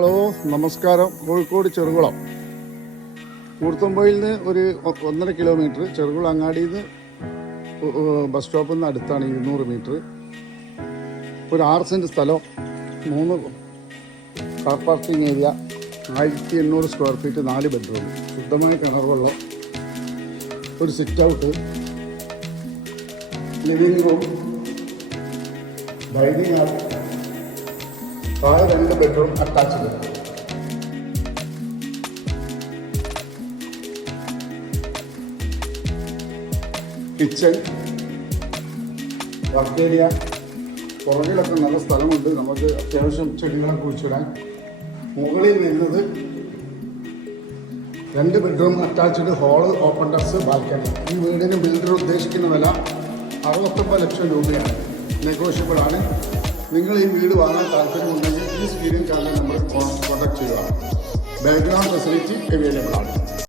Hello നമസ്കാരം. കോഴിക്കോട് ചെറുകുളം കൂർത്തുമ്പയിൽ നിന്ന് ഒരു 1.5 കിലോമീറ്റർ, ചെറുകുളം അങ്ങാടിയിൽ നിന്ന് ബസ് സ്റ്റോപ്പിൽ നിന്ന് അടുത്താണ്, 200 മീറ്റർ. ഒരു 6 സെൻറ്റ് സ്ഥലം, 3 car parking area, 1800 square feet, 4 bedroom, ശുദ്ധമായ കിണർ വെള്ളം, ഒരു sit out, living room, dining hall, താഴെ 2 bedroom attached. Kitchen, work area, പുറകിലൊക്കെ നല്ല സ്ഥലമുണ്ട്. നമുക്ക് അത്യാവശ്യം ചെടികളൊക്കെ കുഴിച്ചിടാൻ. മുകളിൽ വരുന്നത് 2 bedroom attached, hall, open terrace, balcony. ഈ വീടിന് ബിൽഡർ ഉദ്ദേശിക്കുന്ന വില 69 ലക്ഷം രൂപയാണ്. നെഗോഷ്യബിൾ ആണ്. നിങ്ങൾ ഈ വീട് വാങ്ങാൻ താല്പര്യമുണ്ടെങ്കിൽ ഈ സ്ക്രീനിൽ കാണുന്ന നമ്പറിൽ കോൺടാക്ട് ചെയ്യുക. ബാക്ക്ഗ്രൗണ്ട് ഫെസിലിറ്റി അവൈലബിൾ ആണ്.